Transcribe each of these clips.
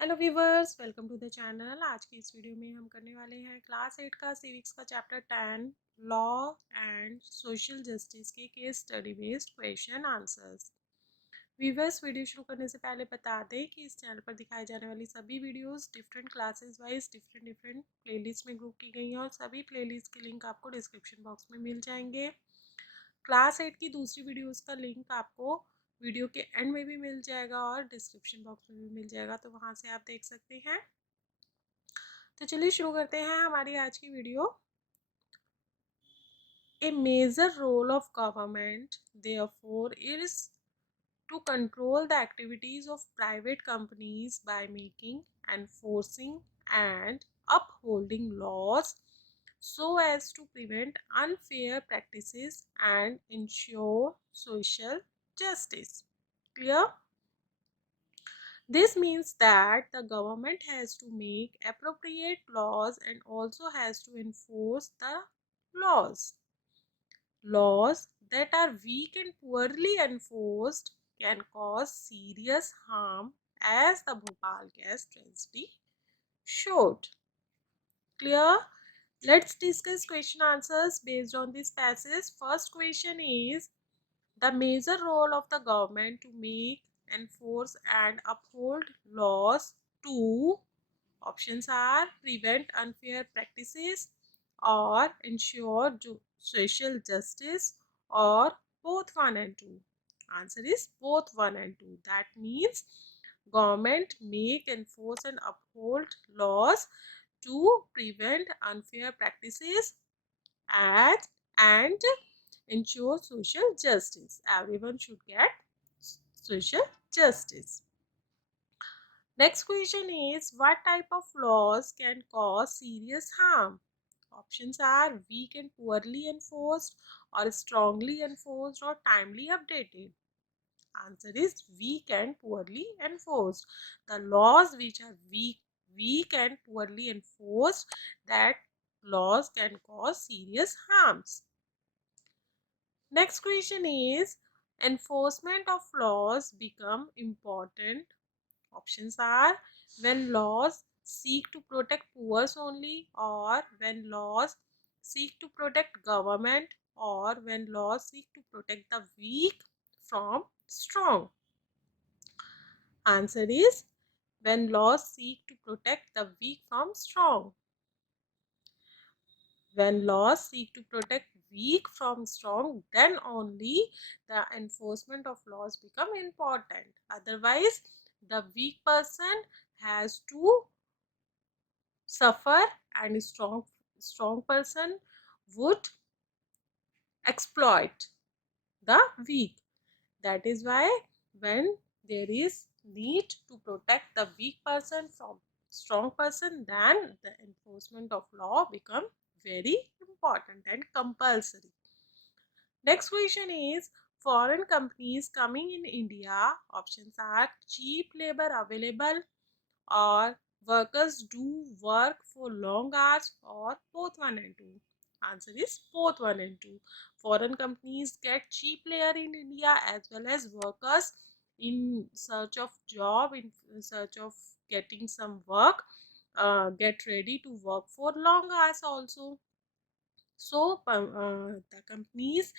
Hello viewers, welcome to the channel. आज की इस वीडियो में हम करने वाले हैं क्लास 8 का सिविक्स का chapter 10 law and social justice के case study based question answers. Viewers, video शुरू करने से पहले बता दें कि इस चैनल पर दिखाई जाने वाली सभी videos different classes wise different playlist में ग्रुप की गई हैं और सभी प्लेलिस्ट के लिंक आपको डिस्क्रिप्शन बॉक्स में मिल जाएंगे। क्लास 8 की दूसरी वीडियोस का लिंक आपको वीडियो के एंड में भी मिल जाएगा और डिस्क्रिप्शन बॉक्स में भी मिल जाएगा, तो वहाँ से आप देख सकते हैं। तो चलिए शुरू करते हैं हमारी आज की video. A major role of government therefore is to control the activities of private companies by making, enforcing and upholding laws so as to prevent unfair practices and ensure social justice. Clear? This means that the government has to make appropriate laws and also has to enforce the laws. Laws that are weak and poorly enforced can cause serious harm, as the Bhopal gas tragedy showed. Clear? Let's discuss question answers based on this passage. First question is the major role of the government to make, enforce and uphold laws to, options are prevent unfair practices or ensure social justice, or both 1 and 2. Answer is both 1 and 2. That means government make, enforce and uphold laws to prevent unfair practices and ensure social justice. Everyone should get social justice. Next question is what type of laws can cause serious harm? Options are weak and poorly enforced, or strongly enforced, or timely updated. Answer is weak and poorly enforced. The laws which are weak and poorly enforced, that laws can cause serious harms. Next question is enforcement of laws become important. Options are when laws seek to protect poor only, or when laws seek to protect government, or when laws seek to protect the weak from strong. Answer is when laws seek to protect the weak from strong. When laws seek to protect weak from strong, then only the enforcement of laws become important. Otherwise, the weak person has to suffer and strong person would exploit the weak. That is why when there is need to protect the weak person from strong person, then the enforcement of law become very important and compulsory. Next question is foreign companies coming in India. Options are cheap labor available, or workers do work for long hours, or both 1 and 2. Answer is both 1 and 2. Foreign companies get cheap labor in India, as well as workers in search of job, in search of getting some work, get ready to work for long hours also. So the companies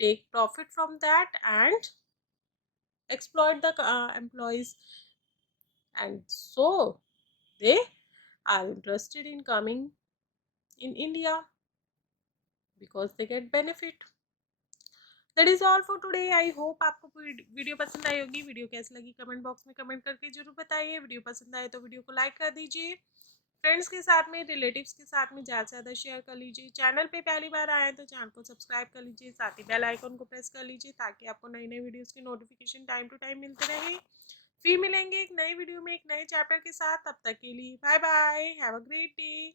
take profit from that and exploit the employees, and so they are interested in coming in India because they get benefit. That is all for today. I hope आपको video पसंद आई होगी। Video कैसी लगी comment box में comment करके जरूर बताइए। Video पसंद आए तो वीडियो को लाइक कर दीजिए, फ्रेंड्स के साथ में, रिलेटिव्स के साथ में ज़्यादा से ज़्यादा शेयर कर लीजिए। चैनल पे पहली बार आए तो चैनल को सब्सक्राइब कर लीजिए, साथ ही बेल आइकन को प्रेस कर लीजिए ताकि आपको नई नई वीडियोस की नोटिफिकेशन टाइम टू टाइम मिलते रहे। फिर मिलेंगे एक नई वीडियो में एक नए चैप्टर के साथ। तब तक के लिए bye bye, have a great day.